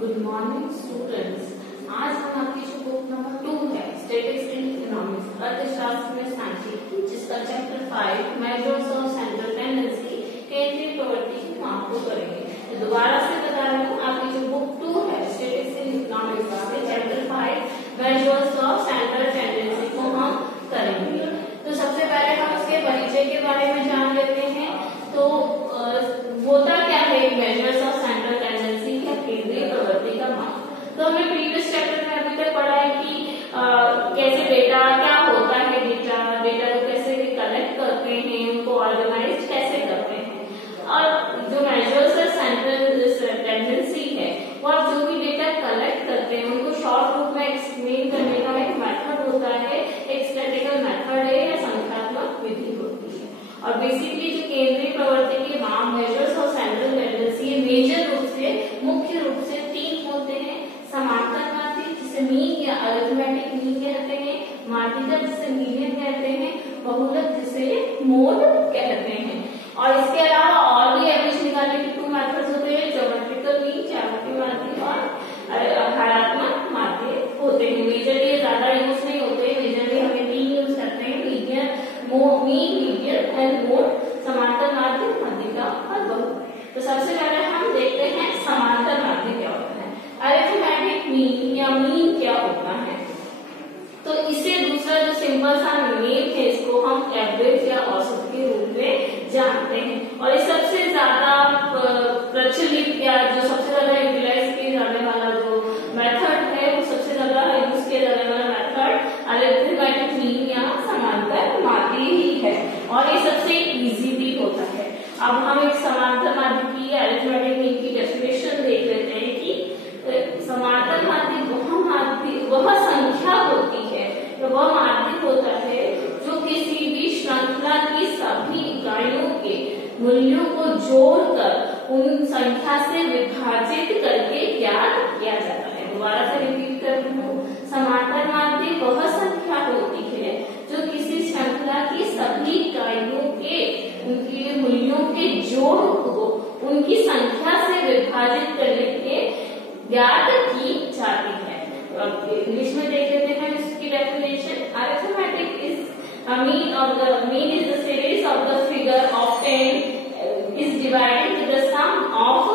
Good morning students. आज हम आपकी जो बुक नंबर 2 है स्टैटिस्टिक्स एंड इकोनॉमिक्स अर्थशास्त्र में सांख्यिकी, जिसका chapter 5 measures of central tendency केंद्रीय प्रवृत्ति की माप को करेंगे। तो दोबारा से बता रही हूँ, आपकी जो बुक 2 है स्टैटिस्टिक्स एंड इकोनॉमिक्स का chapter 5 measures of central tendency को हम करेंगे। तो सबसे पहले हम उसके परिचय के बारे में जान लेते हैं। तो होता क्या है मेजर्स ऑफ सेंट्रल टेंडेंसी या केंद्रीय प्रवृत्ति का माप। तो हमने प्रीवियस चैप्टर में अभी तक पढ़ा है कि कैसे डेटा क्या होता है, डेटा को कैसे कलेक्ट करते हैं, उनको ऑर्गेनाइज कैसे करते हैं, और जो मेजर्स ऑफ सेंट्रल टेंडेंसी है वो आप जो भी डेटा कलेक्ट करते हैं उनको शॉर्ट रूप में एक्सप्लेन करने का एक मेथड होता है, एक स्टैटिस्टिकल मेथड है या संख्यात्मक विधि होती है। और बेसिकली जो केंद्रीय प्रवृत्ति के माप measures of central tendency major रूप से मुख्य रूप से 3 होते हैं। समांतर माध्य जिसे मीन या अरिथमेटिक मीन कहते हैं, माध्यिका जिसे मीडियन कहते हैं, बहुलक जिसे मोड कहते हैं। और इसके अलावा और भी एवरेज निकालने के 2 मेथड्स होते हैं, ज्योमेट्रिकल मीन, ज्यामितीय माध्य और हरात्मक माध्य होते हैं। मेजरली ज्यादा यूज नहीं होते, मेजरली हमें 3 यूज करते हैं, मीडियन, मीडियन एंड मोड, समांतर माध्य, माध्यिका और बहुलक। तो सबसे पहले हम देखते हैं समांतर माध्य क्या होता है, अरिथमेटिक मीन या मीन क्या होता है। तो इससे दूसरा जो सिंपल सा नेम है, इसको हम एवरेज या औसत के रूप में जानते हैं। और ये सबसे ज्यादा प्रचलित या जो सबसे ज्यादा यूटिलाइज किया जाने वाला जो मेथड है, वो सबसे ज्यादा यूज किया जाने वाला मेथड अरिथमेटिक मीन या समांतर माध्य ही है, और ये सबसे इजी भी होता है। अब हम एक समांतर माध्य की अरिथमेटिक मीन की डेफिनेशन देख लेते हैं कि समांतर माध्य वह संख्या होती है, वह माध्य होता है जो किसी भी श्रृंखला की सभी इकाइयों के मूल्यों को जोड़कर उन संख्या से विभाजित करके ज्ञात किया जाता है। दोबारा से रिपीट कर रही हूँ, समांतर माध्य वह संख्या होती है जो किसी श्रृंखला की सभी इकाइयों के उनके मूल्यों के जोड़ को उनकी संख्या से विभाजित करने के ज्ञात की जाती है। अब इंग्लिश में देख लेते हैं इसकी definition. Arithmetic is mean is the series of the figure obtained is divided to the sum of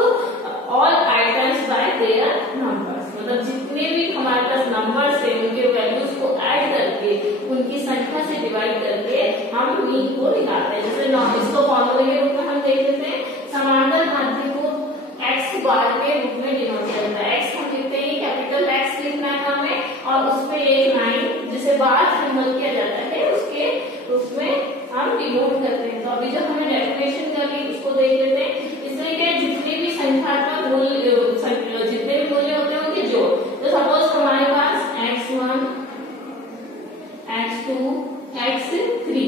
all items by their numbers। मतलब जितने भी हमारे पास नंबर्स है उनके वैल्यूज को ऐड करके उनकी संख्या से डिवाइड करके हम मीन को निकालते हैं। जैसे इसको फॉर्मूले के रूप में हम देख लेते हैं, समांतर माध्य को x बार के रूप में डिनोट किया जाता है। x हम लिखते हैं, कैपिटल X लिखना है हमें, और उसमें एक लाइन जिसे बार सिंबल किया जाता है उसमें हम डिनोट करते हैं। तो अभी जो हमने डेफिनेशन करी उसको देख लेते हैं। इसमें क्या, जितने भी संख्यात्मक मूल्य जितने भी मूल्य होते हैं उनके जोड़। तो सपोज हमारे पास x1, x2, x3,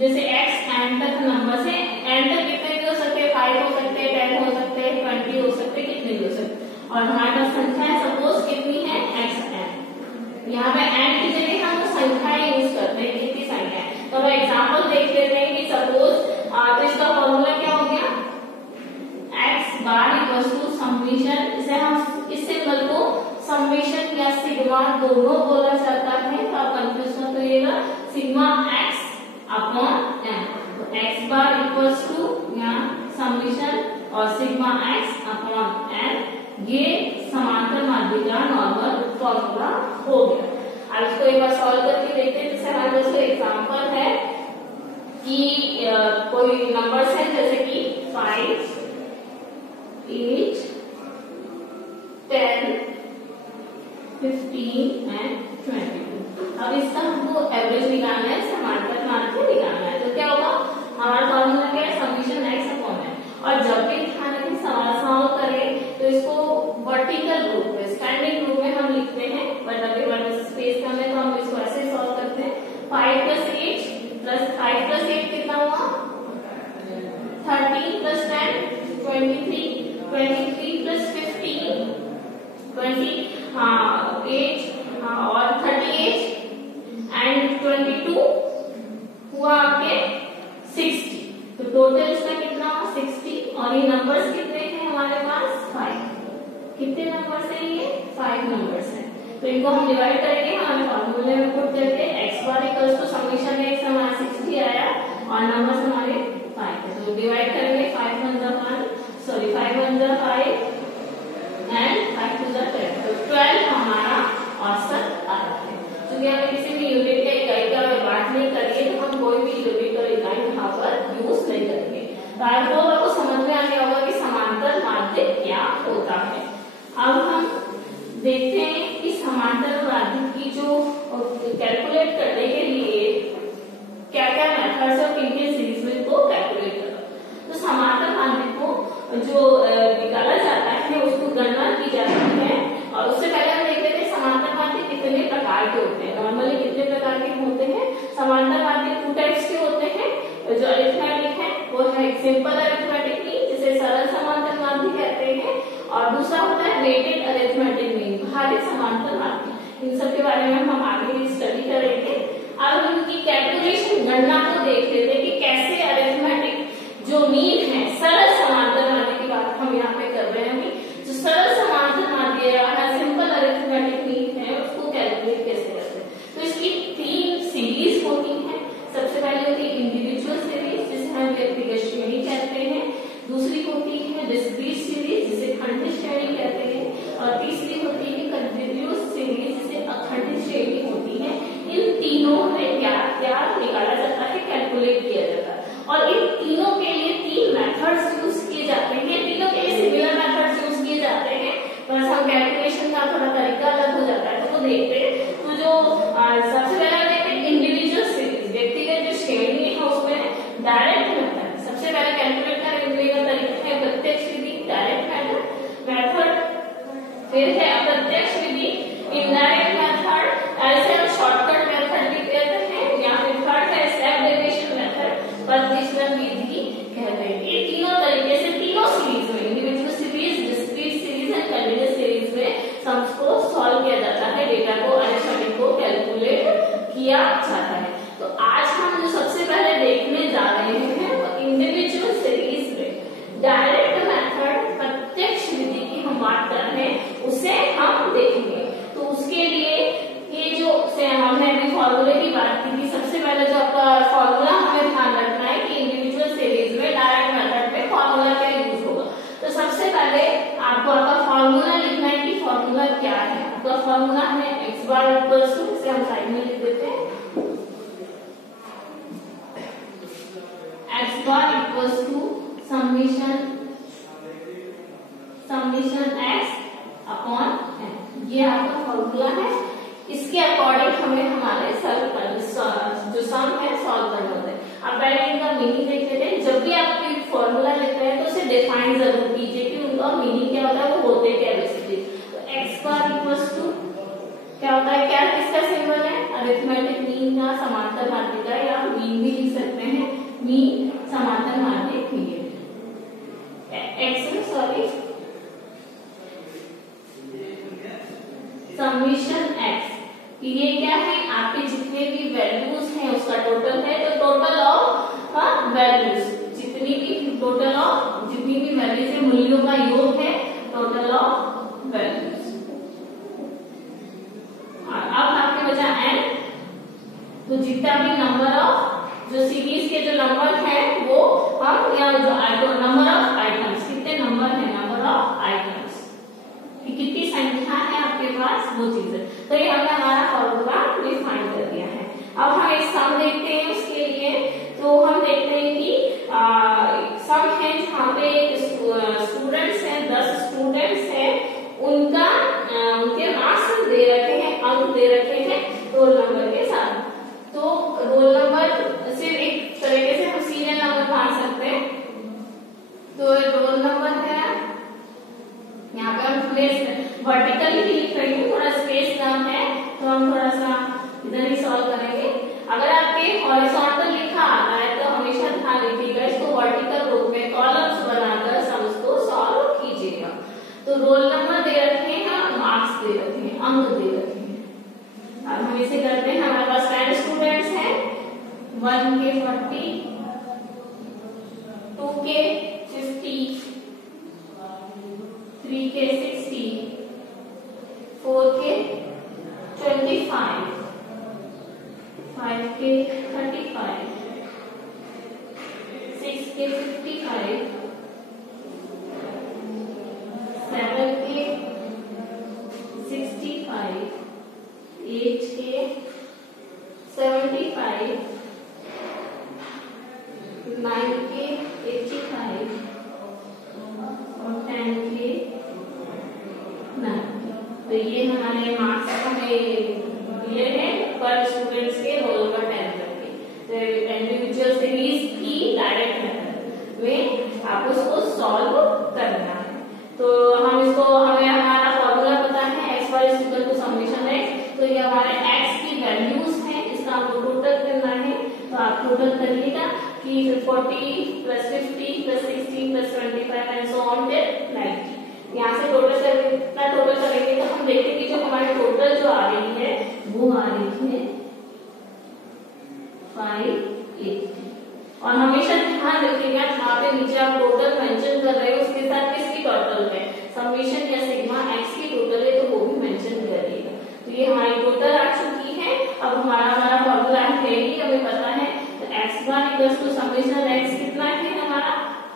जैसे x एंड तक नंबर से एंड तक कितने भी हो सकते हैं, 5 हो सकते हैं, 10 हो सकते हैं, 20 हो सकते हैं, कितने भी हो सकते हैं। और हमारे पास संख्या है सपोज कितनी है, xn। यहाँ पे एंड की जगह हम संख्याएं यूज करते हैं, कितनी संख्या है। तो हम एग्जांपल देख लेते हैं कि सपोज तो इसका फॉर्मूला क्या हो गया, x bar equals to summation. इसे हम इस सिंबल को समेशन या सिग्मा दोनों बोला जाता है, तो आप कंफ्यूज मत होइएगा, सिग्मा x अपॉन n। तो x बार इक्वल्स टू यहाँ समेशन और सिग्मा x अपॉन n, ये समांतर माध्य का नॉर्मल फॉर्मूला हो गया। अब इसको एक बार सॉल्व करके देखते हैं। जैसे हमारे पास एग्जांपल है कि कोई नंबर्स है जैसे कि 5, 8, 10, 15 एंड 22। अब इसका हमको एवरेज निकालना है, समांतर माध्य निकालना है। तो क्या होगा, हमारा फॉर्मूला क्या है, समेशन x अपॉन n। और जब भी ध्यान रखें सवाल सॉल्व करें तो इसको वर्टिकल रूप में, स्टैंडिंग रूप में हम लिखते हैं, बट अभी हमारे स्पेस कम है तो हम इसको ऐसे सॉल्व करते हैं। 5 + 8 + 5 + 8 कितना हुआ, 13 + 10 23, 23 + 15 28 और 38 एंड 22 हुआ आपके 60। तो टोटल इसका कितना 60, और ये नंबर्स कितने हैं हमारे पास 5। कितने नंबर्स हैं ये? 5 नंबर्स हैं। तो इनको हम डिवाइड करेंगे, हमें फॉर्मूले में पुट करके x bar equals to summation x हमारा 60 आया और नंबर्स हमारे 5 है। तो डिवाइड करेंगे 5 1 जा 1 सॉरी 5 1 जा 5 एंड 5 2 जा 12। तो 12 हमारा औसत आ रहा है। क्योंकि हमें किसी भी यूनिट या इकाई का बात नहीं करिए तो हम कोई भी यूनिट और इकाई यहाँ पर यूज नहीं करेंगे। तो आपको समझ में आ गया होगा कि समांतर माध्य क्या होता है। अब हम देखते हैं कि समांतर माध्य की जो कैलकुलेट करने के लिए क्या क्या मेथड्स है और किन किन सीरीज में को कैलकुलेट करना। तो समांतर माध्य को जो निकाला जाता है उसको गणना की जाती है और उससे पहले हम देखते थे समांतर माध्य कितने प्रकार के होते हैं। नॉर्मली कितने प्रकार के होते हैं? समांतर माध्य 2 टाइप्स के होते हैं। जो अरिथमेटिक है वो है सिंपल अरिथमेटिक मीन, जिसे सरल समांतर माध्य कहते हैं, और दूसरा होता है वेटेड अरिथमेटिक मीन, भारित समांतर माध्य। इन सब के बारे में हम आगे स्टडी करेंगे। अब इनकी कैलकुलेशन गणना को देख लेते हैं कि कैसे अरिथमेटिक जो मीन है, सरल समांतर माध्य की बात हम यहाँ पे कर रहे हैं। जो सरल समांतर माध्य है, सिंपल अरिथमेटिक मीन है, उसको कैलकुलेट कैसे करते हैं। तो इसकी 3 सीरीज होती है। सबसे पहले होती है इंडिविजुअल सीरीज, जिसे हम व्यक्तिगत श्रेणी कहते हैं। दूसरी होती है डिस्क्रीट सीरीज, जिसे खंडित श्रेणी कहते हैं, और तीसरी होती है कंटिन्यूअस सीरीज, जिसे अखंडित श्रेणी होती है। इन तीनों में क्या क्या निकाला जाता है, कैलकुलेट किया जाता है, और इन तीनों के लिए 3 मेथड्स यूज किए जाते हैं। तीनों के लिए सिमिलर मेथड्स यूज किए जाते हैं, बस हम कैलकुलेशन का थोड़ा तरीका अलग हो जाता है। तो वो देखते हैं। तो जो सबसे पहले देखते हैं इंडिविजुअल सीरीज, व्यक्तिगत जो श्रेणी है उसमें डायरेक्ट मेथड सबसे पहले कैलकुलेट करने का तरीका है प्रत्यक्ष विधि, डायरेक्ट मेथड, फिर है अप्रत्यक्ष विधि, इनडायरेक्ट मेथड, ऐसे हम शॉर्टकट मेथड भी कहते हैं, या फिर थर्ड है स्टेप डेविएशन मेथड, प्रतिशत विधि कहते हैं। ये तीनों तरीके से तीनों सीरीज में, individual series, discrete series and continuous series में सम्स को सॉल्व किया जाता है, डेटा को अरिथमेटिक को कैलकुलेट किया जाता है। तो आज हम जो सबसे पहले देखने जा रहे हैं वो इंडिविजुअल सीरीज में डायरेक्ट मेथड, प्रत्यक्ष विधि की हम बात कर रहे हैं, उसे हम देखेंगे। तो उसके लिए ये जो हमने अभी फॉर्मूले की बात की थी, सबसे पहले जो आपका फॉर्मूला हमें ध्यान रखना है कि इंडिविजुअल सीरीज में डायरेक्ट मेथड में फॉर्मूला क्या यूज होगा। तो सबसे पहले आपको आपका फॉर्मूला लिखना है कि फॉर्मूला क्या है। आपका फॉर्मूला है x बार इक्वल्स टू, इसे हम साइड में लिख देते हैं, x bar equals to summation x upon n। ये आपका फॉर्मूला है। इसके अकॉर्डिंग हमें हमारे जो सम है सॉल्व करना होता है। अब पहले इनका मीनिंग देख लेते हैं। जब भी आप कोई फॉर्मूला लेते हैं तो उसे डिफाइन जरूर कीजिए कि उनका मीनिंग क्या होता है, वो होते क्या बेसिकली। तो x बार इक्वल्स टू क्या होता है, क्या किसका सिंबल है, अरिथमेटिक मीन का, समांतर माध्य का, या मीन भी लिख सकते हैं, मीन समांतर माध्य मीन समेशन x। ये क्या है, आपके जितने भी वैल्यूज हैं उसका टोटल है। तो टोटल ऑफ वैल्यूज, जितनी भी टोटल ऑफ जितनी भी वैल्यूज है, मूल्यों का योग है टोटल ऑफ वैल्यूज। अब आपके बचा n, तो जितना भी नंबर ऑफ जो सीरीज के जो नंबर है वो हम, या जो नंबर ऑफ आइटम्स, कितने नंबर है, नंबर ऑफ आइटम्स, कितनी संख्या है आपके पास, वो चीज है। तो ये हमने हमारा फॉर्मूला डिफाइन कर दिया है। अब हम एक सम देखते हैं उसके लिए। तो हम देखते हैं कि सम है जहाँ पे स्टूडेंट्स हैं, 10 स्टूडेंट्स हैं, उनके मार्क्स दे रखे हैं, अंक दे रखे हैं रोल नंबर के साथ। तो रोल नंबर सिर्फ एक तरीके से हम सीरियल नंबर मान सकते हैं। तो रोल नंबर है, यहाँ पे हम प्लेस वर्टिकली लिख रही हूँ, थोड़ा स्पेस कम है तो हम थोड़ा सा इधर ही सॉल्व करेंगे। अगर आपके हॉरिजॉन्टल लिखा आता है तो हमेशा ध्यान रखिएगा, इसको वर्टिकल रूप में कॉलम्स बनाकर सम्स को सॉल्व कीजिएगा। तो रोल नंबर दे रखे हैं, मार्क्स दे रखे हैं, अंक दे रखे हैं। अब हम इसे करते हैं। हमारे पास 10 स्टूडेंट्स हैं, 1 के 40, 2 के 50, 3 के 60, के 55, 7 के 65, 8 के 75, 9 के 85 और 10 के 90। तो ये हमारे मार्क्स हमें दिए हैं पर स्टूडेंट्स के रोल नंबर 10 तक के। तो इंडिविजुअल सीरीज की डायरेक्ट मेथड में आपको इसको सॉल्व करना है। तो हमें हमारा फॉर्मूला पता है x y equal to summation x। तो ये हमारे x की वैल्यूज हैं, इसका आपको टोटल करना है। तो आप टोटल करिएगा कि 40 plus 50 plus 60 plus 25 and so on till 90। यहाँ से टोटल करेंगे तो हम देखेंगे जो हमारी टोटल जो आ रही है वो आ रही है 580। और हमेशा ध्यान रखिएगा जहाँ पे नीचे आप टोटल मेंशन कर रहे हो उसके साथ किसकी टोटल है, समेशन या सिग्मा एक्स की टोटल है तो वो भी मेंशन करिएगा। तो ये हमारी टोटल आ चुकी है। अब हमारा फॉर्मूला है ही हमें पता है। तो x1 equals to summation x कितना है हमारा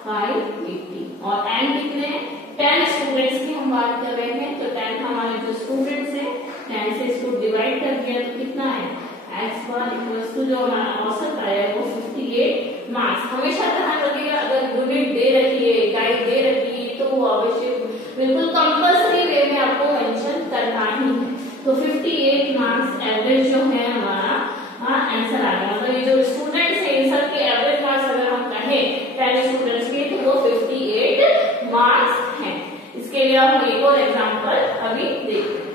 580 और n कितने हैं 10 स्टूडेंट्स की हम बात कर रहे हैं। तो 10 हमारे जो स्टूडेंट्स हैं 10 से इसको डिवाइड कर दिया तो कितना है x1 इक्वल्स टू जो हमारा औसत आया है वो 58 मार्क्स। हमेशा ध्यान रखिएगा अगर यूनिट दे रखी है, गाइड दे रखी है तो वो अवश्य बिल्कुल कंपल्सरी वे में आपको मेंशन करना ही है। तो 58 मार्क्स एवरेज जो है हमारा आंसर आ गया। मतलब ये जो स्टूडेंट्स है इन सब के एवरेज मार्क्स अगर हम कहें 10 स्टूडेंट्स के तो वो 58 मार्क्स हैं। इसके लिए हम एक और एग्जांपल अभी देखते हैं।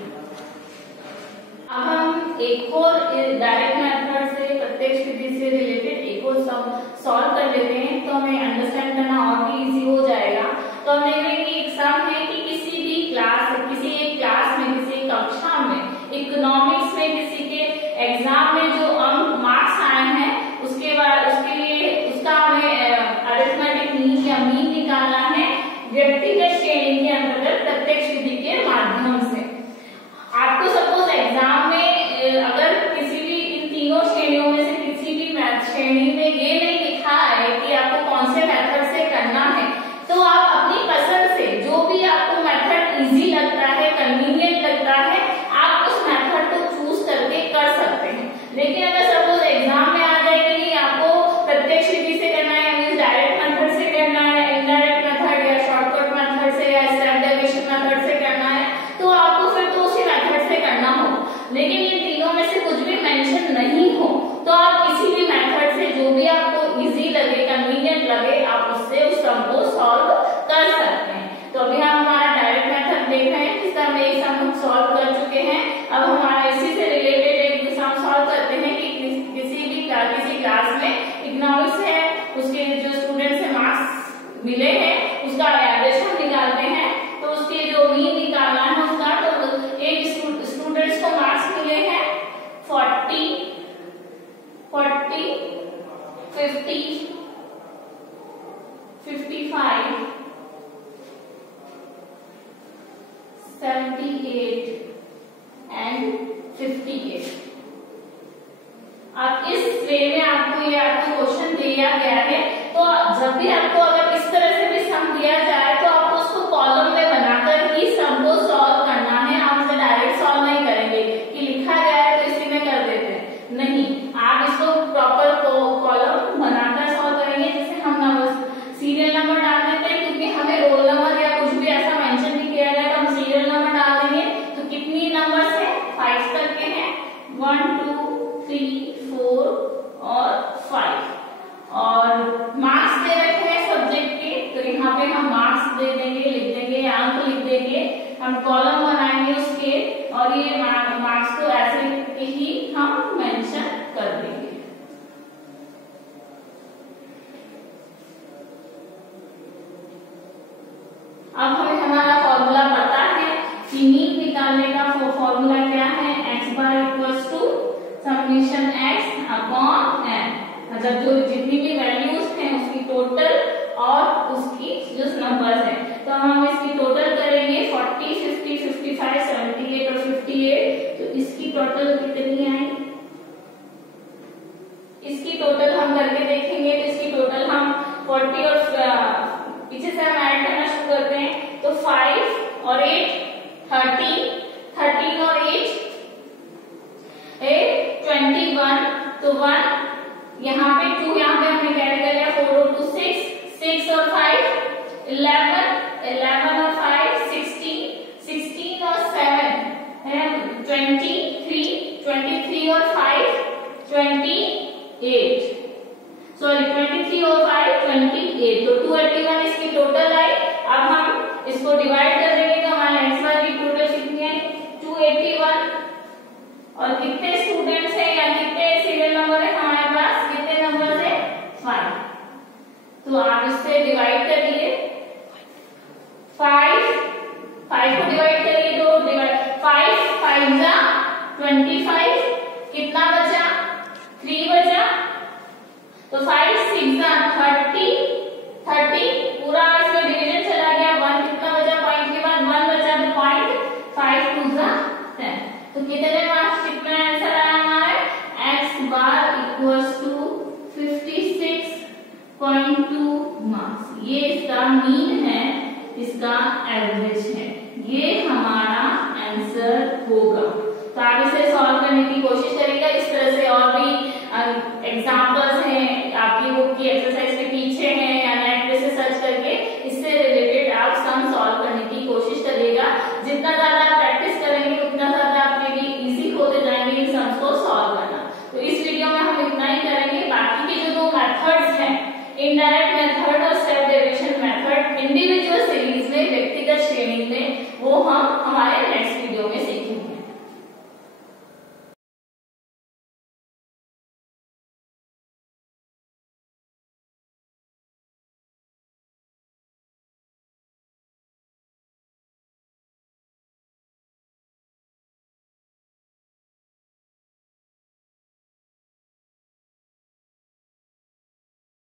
अब हम एक और डायरेक्ट मेथड से प्रत्यक्ष विधि से रिलेटेड एक और सॉल्व कर लेते हैं तो हमें अंडरस्टैंड करना और भी इजी हो जाएगा। तो हम देख लेंगे एग्जाम है कि किसी भी क्लास किसी एक क्लास में किसी एक कक्षा में इकोनॉमिक्स में किसी के एग्जाम में जो अंक मार्क्स आए हैं उसके बाद उसके लिए उसका हमें अरिथमेटिक मीन या मीन निकालना है व्यक्तिगत श्रेणी के अंतर्गत प्रत्यक्ष विधि के माध्यम से। आपको सपोज एग्जाम में अगर किसी भी इन तीनों श्रेणियों में से किसी भी श्रेणी में ये नहीं लिखा है कि आपको कौन से मेथड से करना है तो आप अपनी पसंद से जो भी आपको मेथड इजी लगता है कन्वीनियंट लगता है आप उस मेथड को चूज करके कर सकते हैं। लेकिन अगर सपोज एग्जाम में आ जाए कि नहीं आपको प्रत्यक्ष विधि से करना है मींस डायरेक्ट मेथड से करना है, इनडायरेक्ट मेथड या शॉर्टकट मेथड से या स्टेप डेविएशन मेथड से करना है तो आपको फिर तो उसी मेथड से करना हो। लेकिन ये तीनों में से कुछ भी मेंशन नहीं हो तो आप किसी भी मेथड से जो भी आपको इजी लगे कन्वीनियंट लगे आप उससे उस सम को सॉल्व कर सकते हैं। तो अभी हम हमारा डायरेक्ट मेथड देख रहे हैं जिसका हम ये सम हम सॉल्व कर चुके हैं। अब हमारा इसी से रिलेटेड एक सम सॉल्व करते हैं कि किसी क्लास में इकोनॉमिक्स है उसके जो स्टूडेंट्स से मार्क्स मिले हैं उसका एवरेज हम निकालते हैं। तो उसके जो मीन निकालना है उसका तो एक स्टूडेंट्स को मार्क्स मिले हैं 40, 50, 55, 78 एंड 58। अब इस वे में आपको क्वेश्चन दिया गया है तो जब भी आपको अगर इस तरह से भी सम दिया जाए तो आपको उसको कॉलम में बनाकर ही सम को सॉल्व करना है। आप इसे डायरेक्ट सॉल्व नहीं करेंगे कि लिखा गया है तो इसी में कर देते हैं, नहीं आप इसको प्रॉपर कॉलम बनाकर सॉल्व करेंगे। जैसे हम नंबर सीरियल नंबर डाल देते हैं क्योंकि हमें रोल नंबर या कुछ भी ऐसा मेंशन नहीं किया गया तो हम सीरियल नंबर डाल देंगे। तो कितनी नंबर्स है 5 तक के हैं 1 2 3 4 और 5 और मार्क्स दे रखे हैं सब्जेक्ट के तो यहाँ पे हम मार्क्स दे देंगे लिख देंगे अंक लिख देंगे हम कॉलम बनाएंगे उसके और ये मार्क्स को ऐसे ही हम मेंशन कर देंगे। अब हमें हमारा फॉर्मूला पता है कि मीन निकालने का फॉर्मूला क्या है x bar equals to summation x upon n। मतलब जो जितनी भी वैल्यूज हैं उसकी टोटल और उसकी जो नंबर्स हैं तो हम इसकी टोटल करेंगे 40, 50, 55, 78 और 58। तो इसकी टोटल कितनी आएगी इसकी टोटल हम करके देखेंगे तो इसकी टोटल हम 40 और 8 13, 13 और 8 21, तो 1 यहाँ पे 2, यहाँ पे हमने कैरी कर लिया, 4 और 2 6, 6 और 5 11, 11 और 5 16, 16 और 7 23, 23 और 5 28, सॉरी 23 और 5 28, तो 281 इसकी टोटल आई। अब हम इसको डिवाइड कर देंगे तो हमारे आंसर की टोटल कितनी है 281, और कितने स्टूडेंट्स हैं या कितने सीरियल नंबर है हमारे पास, कितने नंबर है 5, तो आप इससे डिवाइड करिए 5 को डिवाइड करिए तो 5 5 जा 25, कितना बचा 3 बचा, तो 5 6 जा 30 पूरा इसमें डिवीजन चला गया, 1 कितना बचा पॉइंट के बाद 1 बचा, तो पॉइंट 5 2 जा 10, तो कितने मार्क्स कितना आंसर आया हमारा x bar equals to 56.2 marks. ये इसका मीन है, इसका एवरेज है, ये हमारा आंसर होगा। तो आप इसे सॉल्व करने की कोशिश करिएगा। इस तरह से और भी एग्जांपल्स हैं आपकी बुक की एक्सरसाइज के पीछे हैं, या नेट पे से सर्च करके इससे रिलेटेड आप सम सॉल्व करने की कोशिश करिएगा। जितना ज्यादा प्रैक्टिस करेंगे उतना ज्यादा आपके लिए इजी होते जाएंगे इन सम्स को सॉल्व करना। तो इस वीडियो में हम इतना ही करेंगे। बाकी के जो 2 मेथड्स हैं, इनडायरेक्ट मेथड और स्टेप डेरिवेशन मेथड, इंडिविजुअल